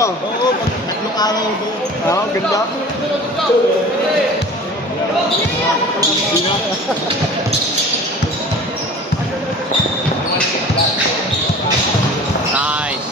pa. Oo, pag tatlong araw doon. Ah, ganda. Nice.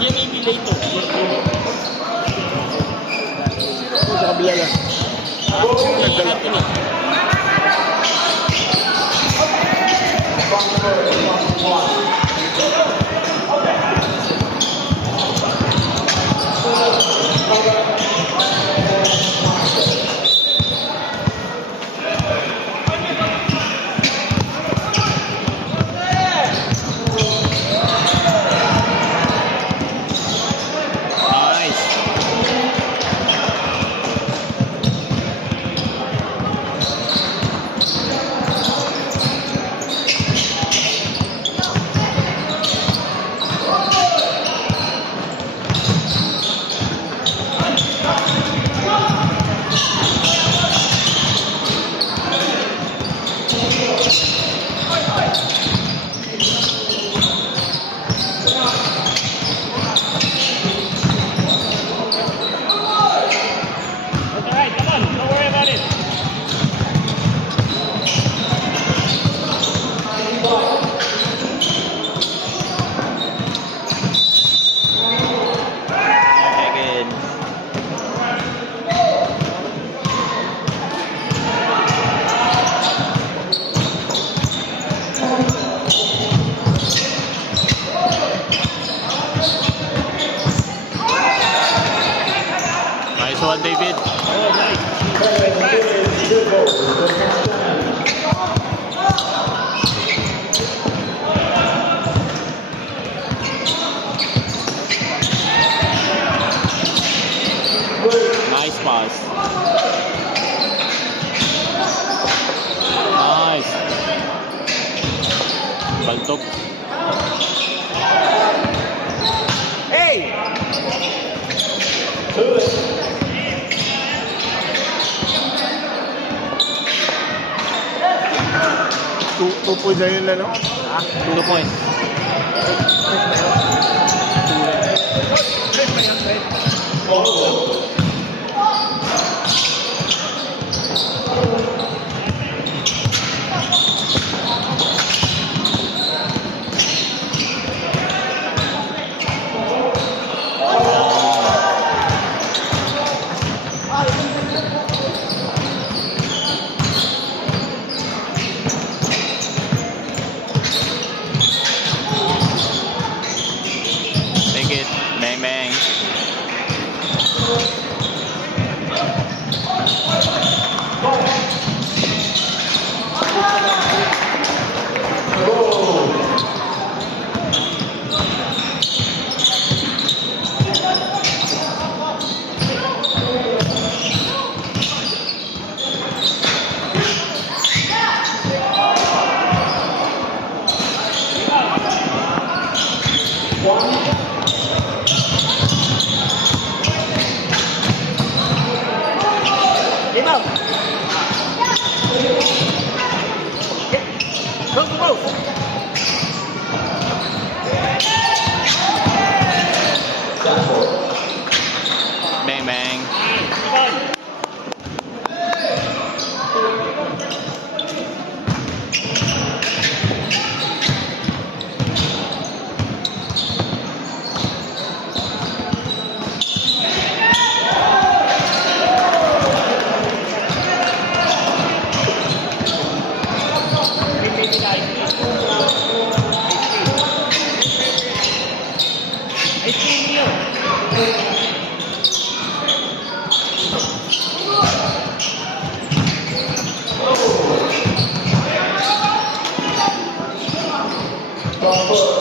Yan may delay to. Sa kabila lang. Nagdala to na. Nice. That's alright, come on. Don't worry about it. Again. Nice one, David. Oh, nice. Nice pass. Nice. Baltog. Hey! 2 na yun na, no? 2 points. Take it. Bang, bang. Go, go, go. Bang, bang.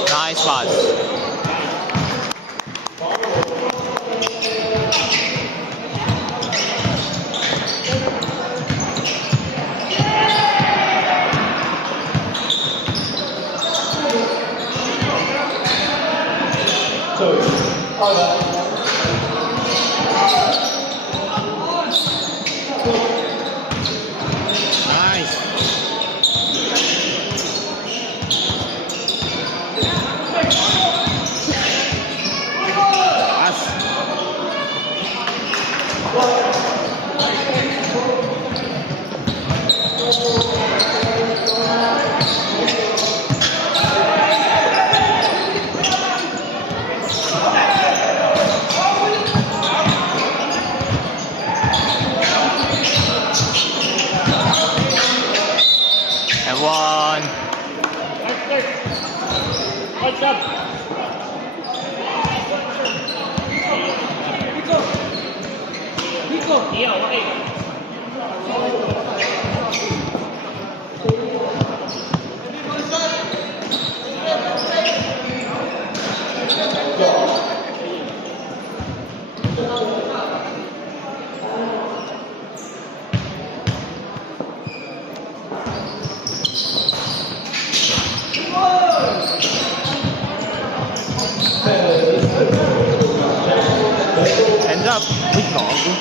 Nice pass. Nice. And one. What's up? Iyo, okay. Hands up. Uy, gago.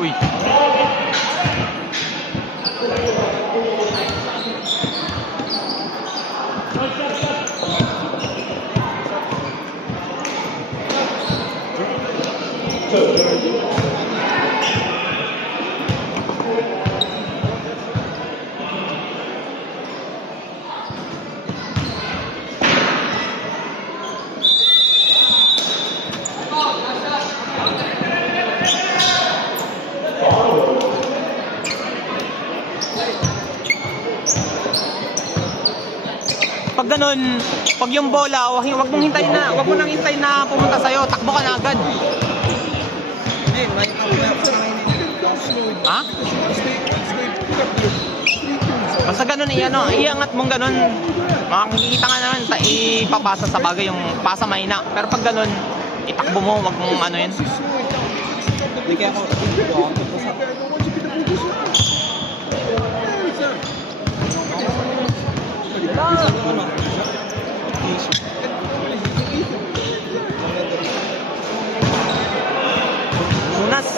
Uy. Pag ganun, pag yung bola, wag mong hintayin na, wag mo nang hintayin na pumunta sa'yo, takbo ka na agad. Ha? Basta ganun, iangat mong ganun, makikita nga naman, ipapasa sa bagay yung pasa mahina. Pero pag ganun, itakbo mo, wag mong ano yun. Unas.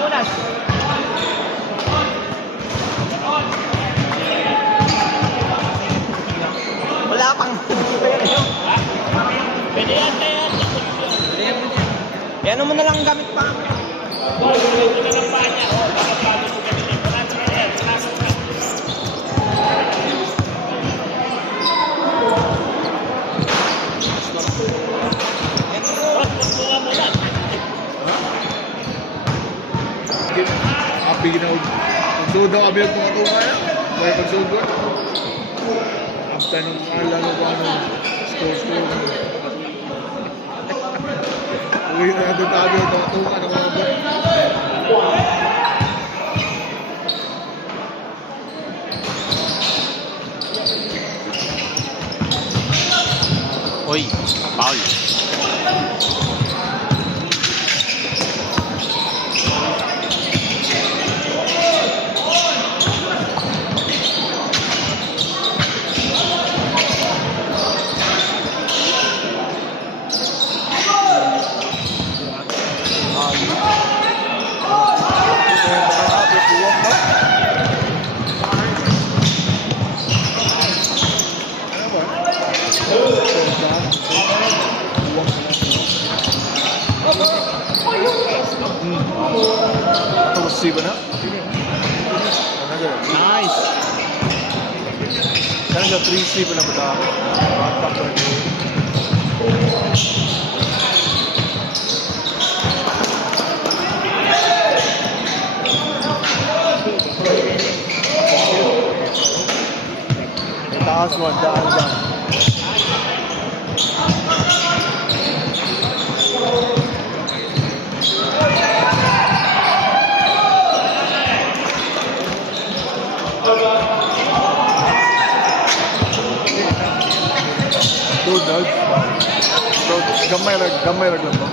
Unas. Wala pang. Pwede yan, yan. Yan mo na lang gamit pa. Ito na ng paa niya. Baka bago mo gamitin. Punasan ka yan. Punasan ka. Bunga mo lang. ginawag. Pagsugod daw kami nagpungatunga yan. Kaya pagsugod. After nung lalo ko score. Uwi na natin tabi yung tunga ng mga ba. Uy, foul. Tapos siba na? Nice. Sana siya 3 siba na ba tayo? Taas mo, daan. Good, dog. So, gamay lang ba?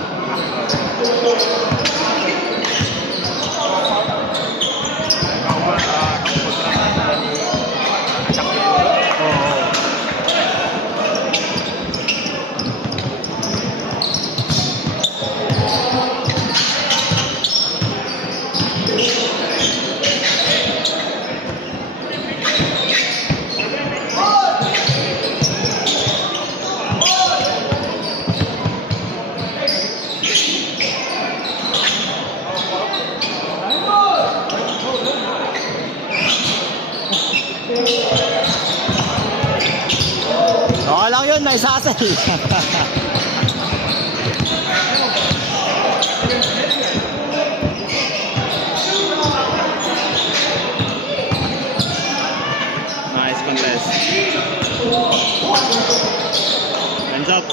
Okay lang yun, may sasay. Nice contest. Hands up.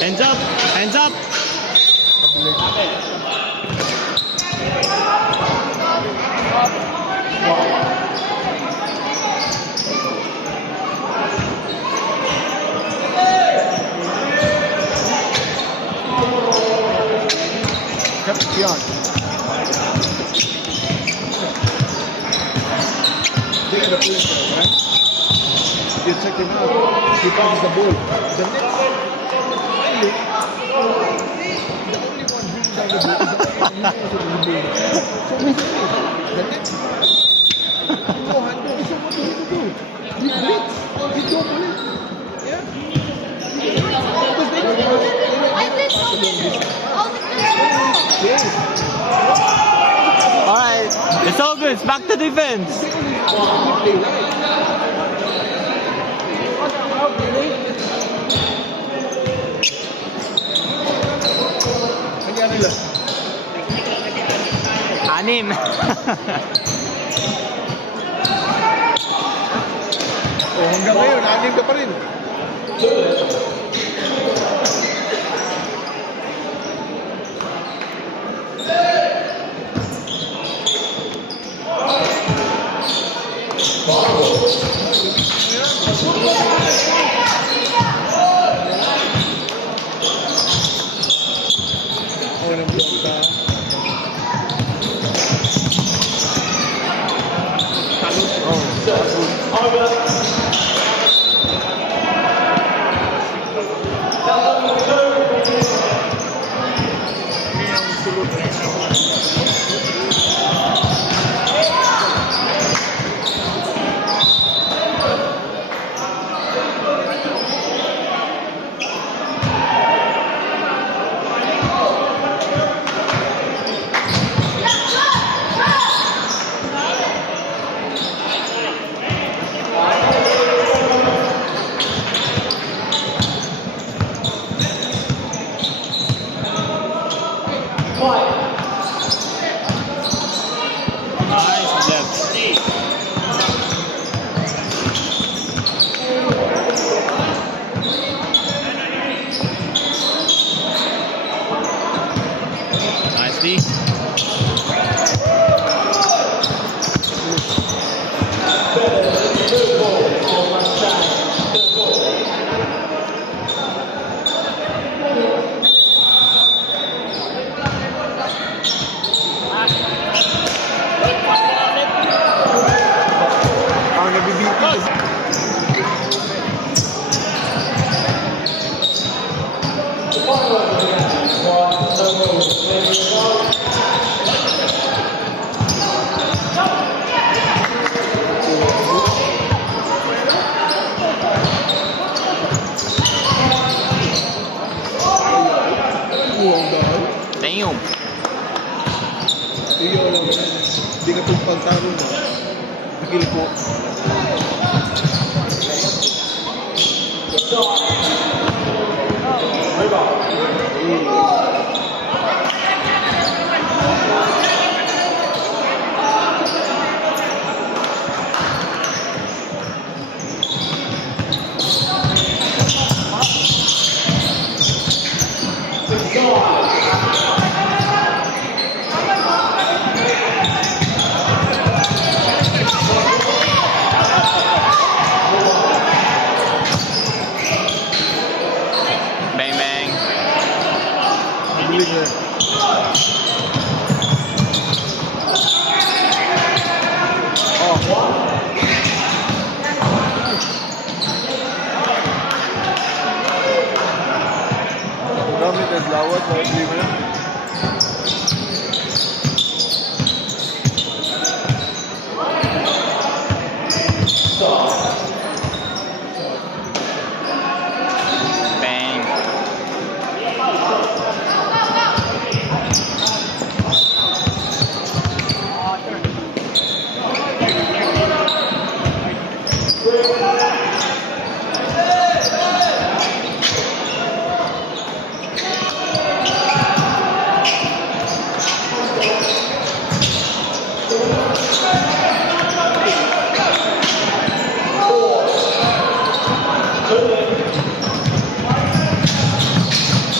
Hands up. Hands up. Yan. Take the play, right? You check him out. He passes the ball. The next only, the only one bringing down the ball is the So basically, the next go handle is what you need to do. He blitz. He don't blitz. Yeah. Because they don't I blitz always. Yes. Alright, it's all good. It's back to defense. Play right. Nangyari nila. 6. Oh, hanggang ngayon, 6 ka pa rin. Oh, nang buta. Okay. Ang nabibitin. Ang dahil. Damn. Sige, wala mo yan. Hindi ka itong pagtaro mo. Bigil po. Bang bang. Bilig na. Gamit ang lawat, bilig mo na. Bang.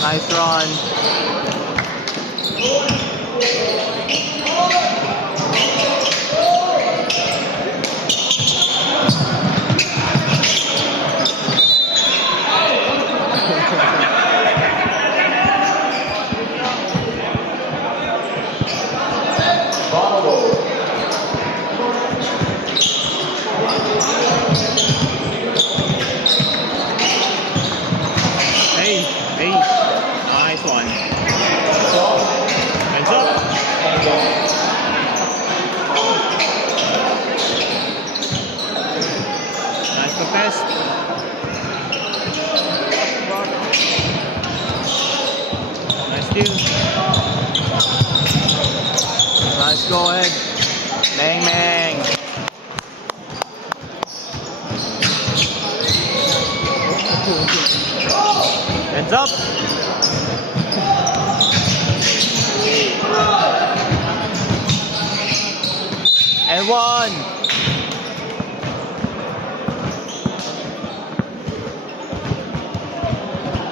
Nice run. Hey, hey. Nice one. Hands up. Nice contest. Nice steal. Nice go ahead. Bang bang. Hands up. And one.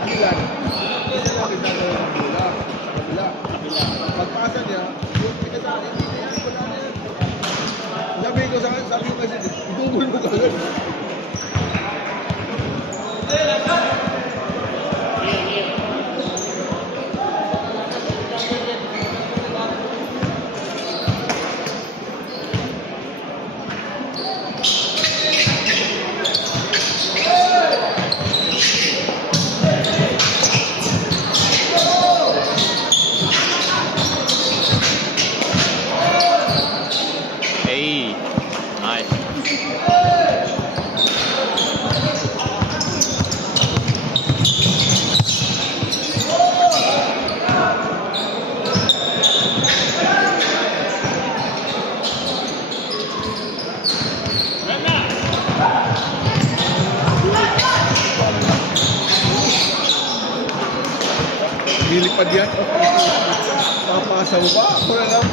Ilan? Kaya lang ginagawa ng bola. Kabila. Pagpasa niya, yung pinasali, hindi yan, wala na yan. Sabi ko sa akin, sabi ko kasi, itubol mo kagad. Hey. Nice. Nilipad yan. Papasa mo ba? Ako na lang.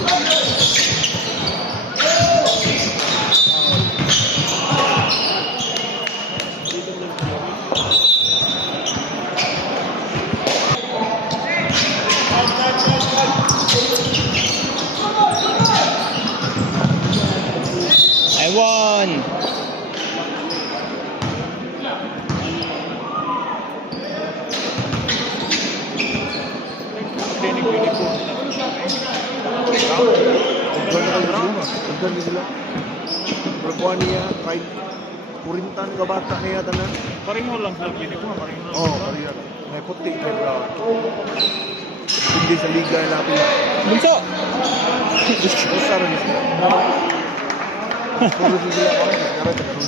daghan ni sila. Berkuha niya, kahit 40 ka bata niya tanan. Pareho lang sa uniform, pareho lang. Oo, kaya may puti, may brown. Hindi sa liga natin. Bunso! Usa rin sila. Puro sila ako, nagkaroon sa karoon.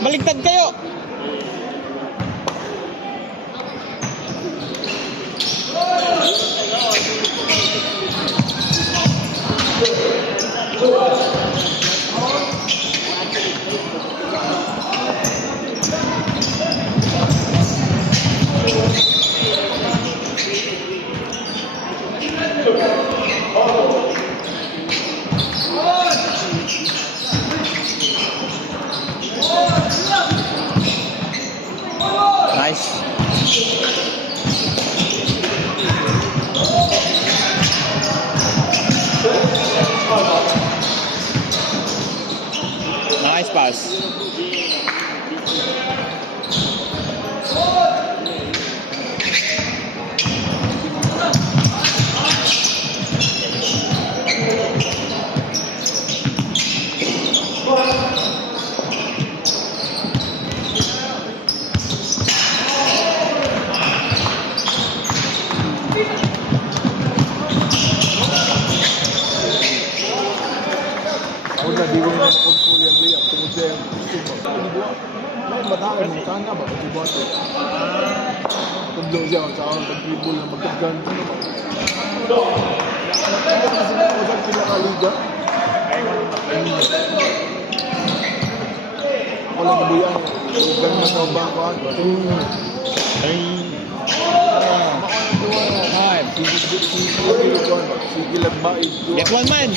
Baligtad kayo! Nice. Nice pass. Ako na, di ko na control yung layup. Tungkol sa yung gusto mo. May mataan mo, sana ba? Di ba ito? Tundong siya, sa akong pag-dribble na magkagan. Ano ba? Ano ba sila ko sa pinakaliga? Ako lang mabuyan. Lugan na sa bangko ako. Ay. Sige lang ba? Get one man.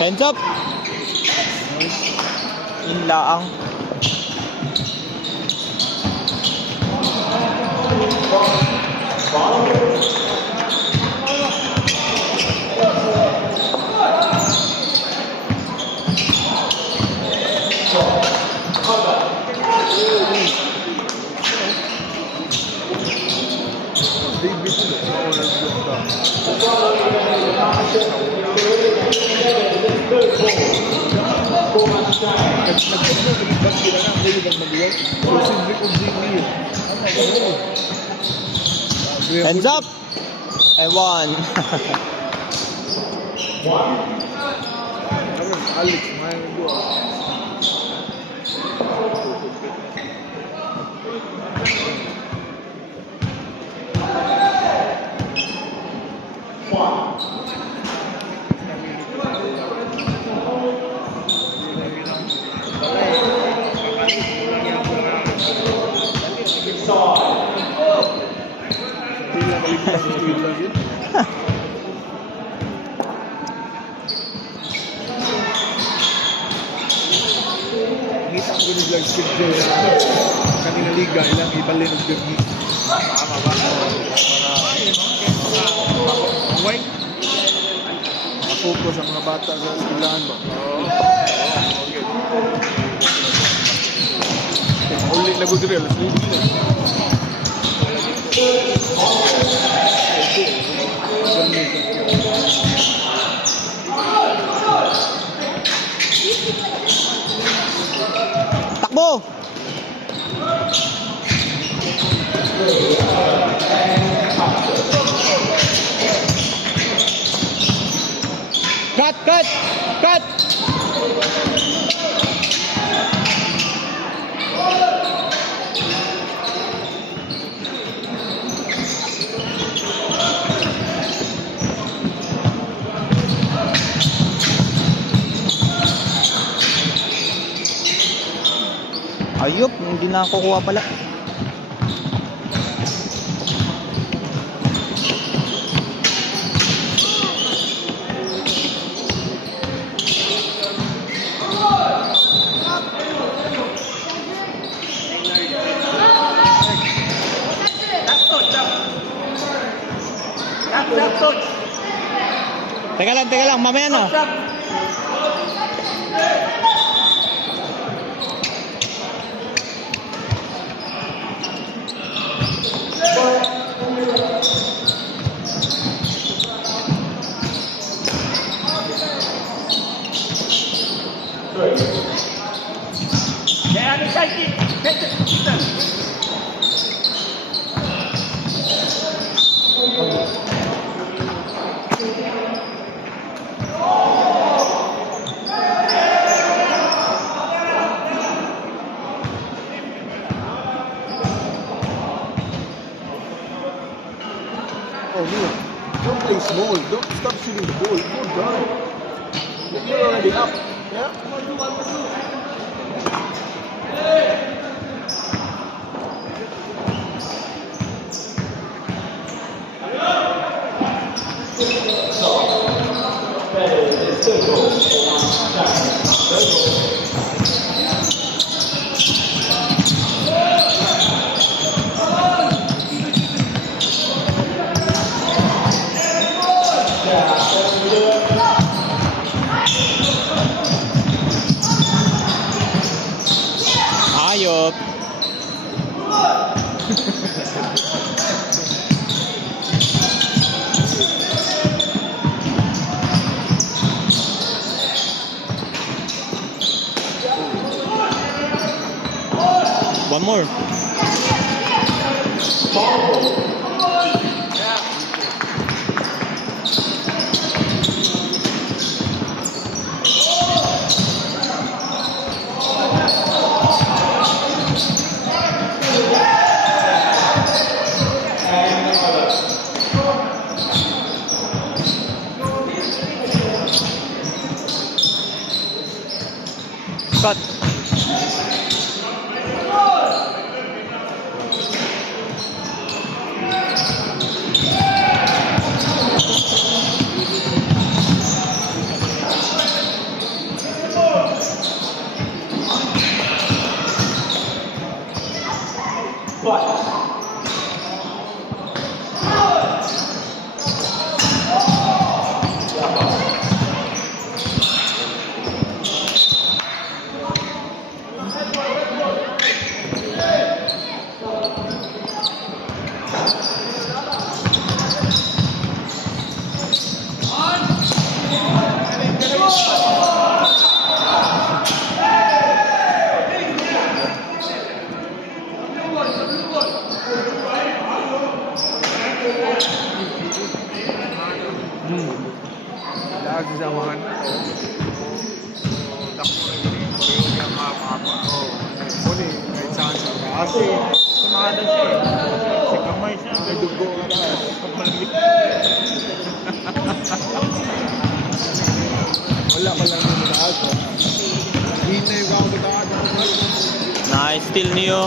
Hands up. Inlaang. David sila. Ako lang yung ka. Nagpapagod sila na. David ang mag-iwan. Posible kong Jimmy. Hands up. I won. Alex, may dua. Kita ko ni vlog schedule na kanina liga ilang ibalin og derby. Tama ba? Para away. Focus ang mga bata sa eskwelahan ba? Okay. Ulit na gud real. Takbo. Cut, cut, cut. Ayop, hindi na kukuha pala. Teka lang, mamaya na. Yeah, ano side kick? Oh, Neil, don't play small. Don't stop shooting the ball. Go down. You're already up. Yeah? Ayop. One more. Cut. Lahat sasamahan. Takbo na yun. Pero yung mga Kuni, kahit saan sa kasi Sumada siya eh. Sa kamay siya. may dugo ka na. Wala pa lang yung taas. Hindi na yung ako taas. Nice steal niyo.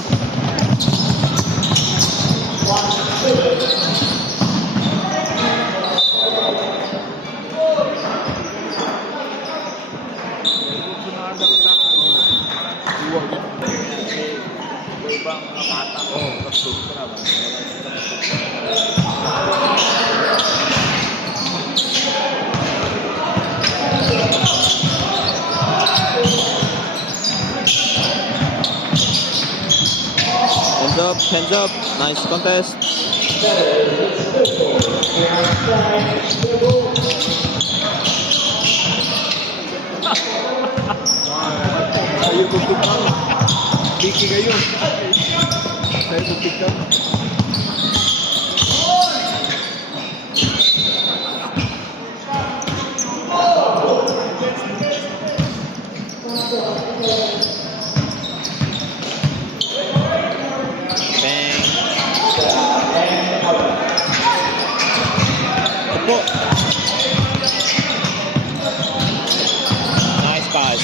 Hands up, nice contest. Sa'yo tugtog ka. Biki kayo. Sa'yo tugtog ka. Bang. Opo. Nice pass.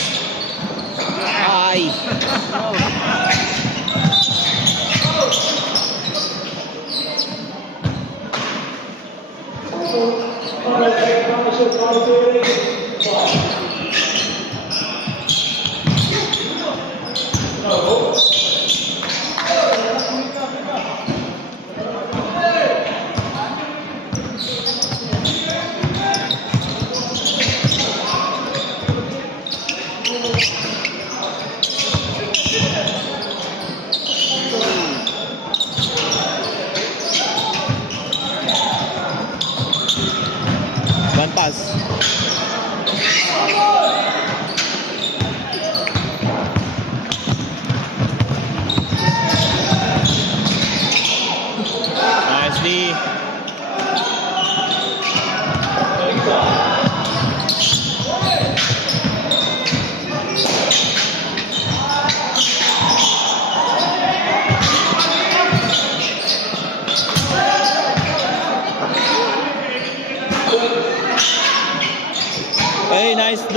Ay.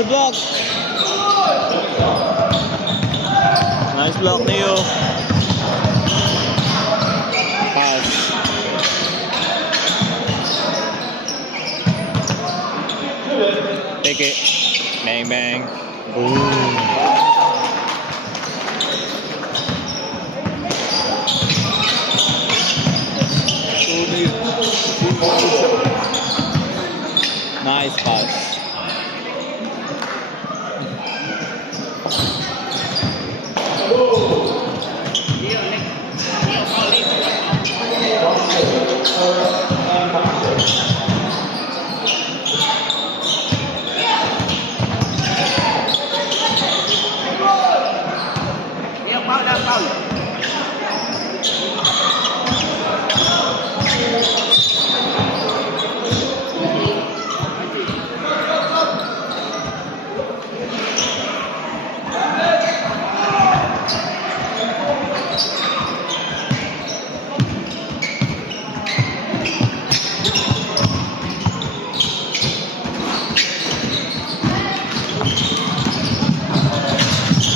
the block. Nice block, Neo. Pass. Take it. Bang, bang. Boom. Nice pass.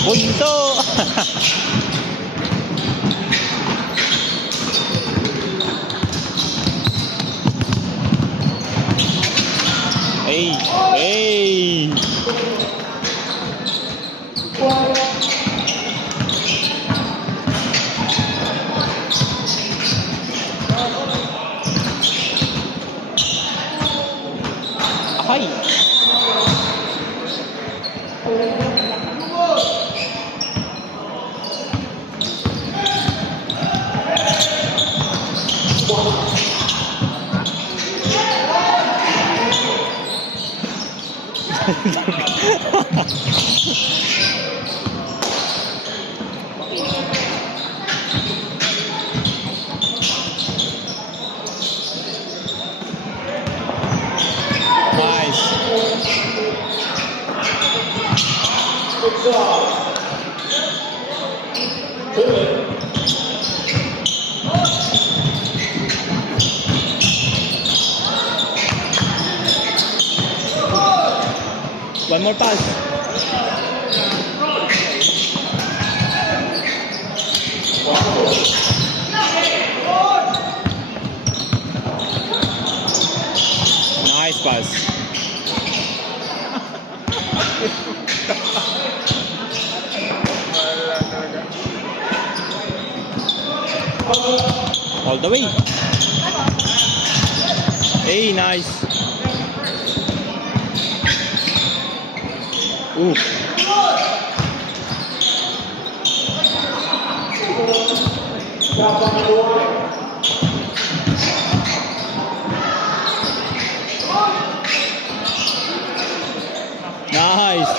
Bunto! Hey! Hey! Ay! Nice. One more pass. Nice pass. All the way. Hey, nice. Ooh. Nice.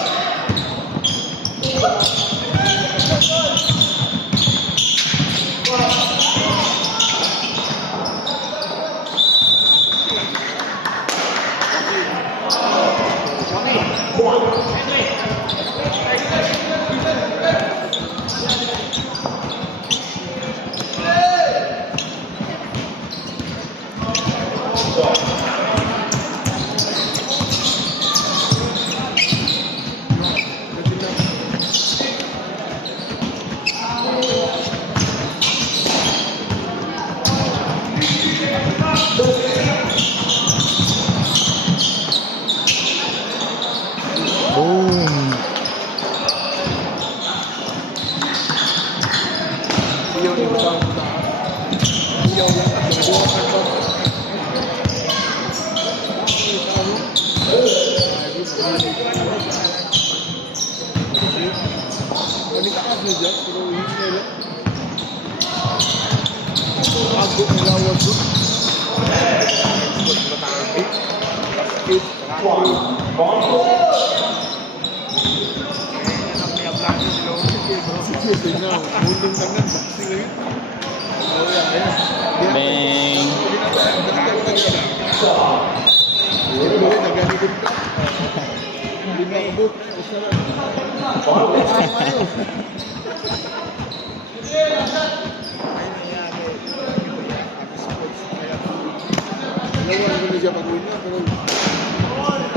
Boom. Iyaw ni sa iyaw lang at yung buwan ng bag. Manitaas na dyan, pero hindi nila. Ako nilawag doon. Basket, sige na, muling lang ng boxing ngayon. Bang. Nagaligod ka. Hindi na ubok. Dalawa naman na siya pag-win na, pero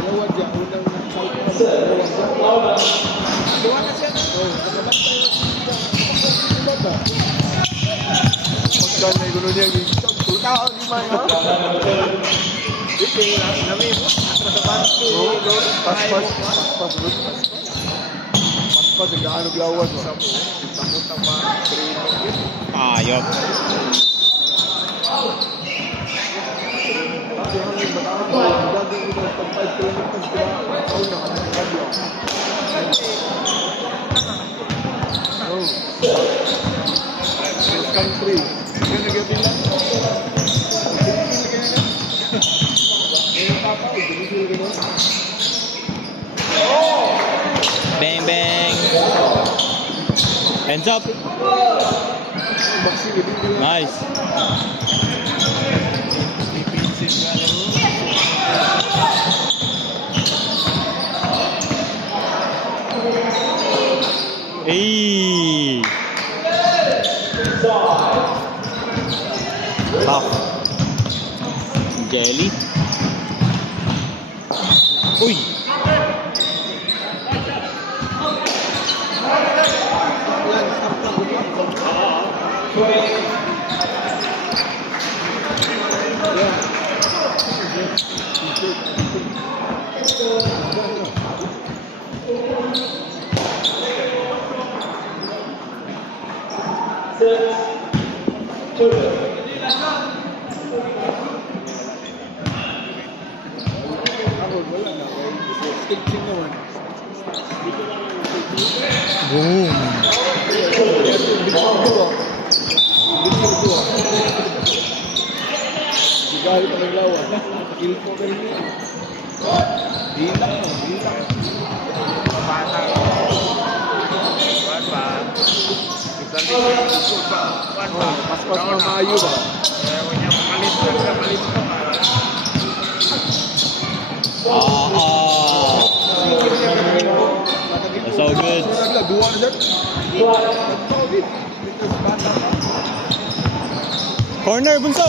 dalawa siya, unang Gawa na siya na. Oo, nakabantay yung bata. Pagka na yung niya, tuta ako di man, ha? Hindi, namin mo. Pas. Pas, ang daanog lawan mo. Tamutang mga training. Ayop. Country. Yan nagabila. Bang bang. Hands up. Nice. Hey. Tough. Jelly. Uy. Boom. Dahil pa ng lawan, ilpo ka rin yun. Bilang. Bata. Kuan ba? Kuan ba? Pas na maayo ba? Ayaw niya palit ko. That's so good. Dua na dyan. Corner, bunso.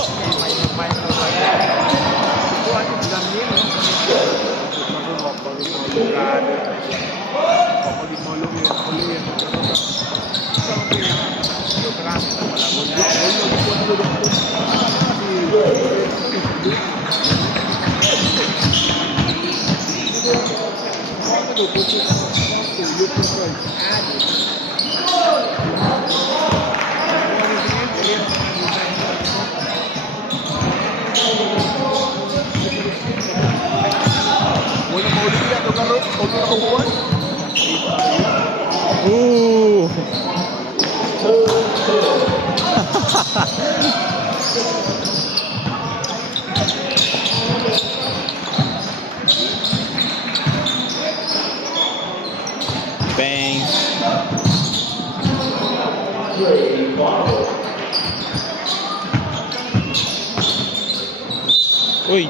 Ooh. Bang. Uy.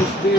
Tuesday,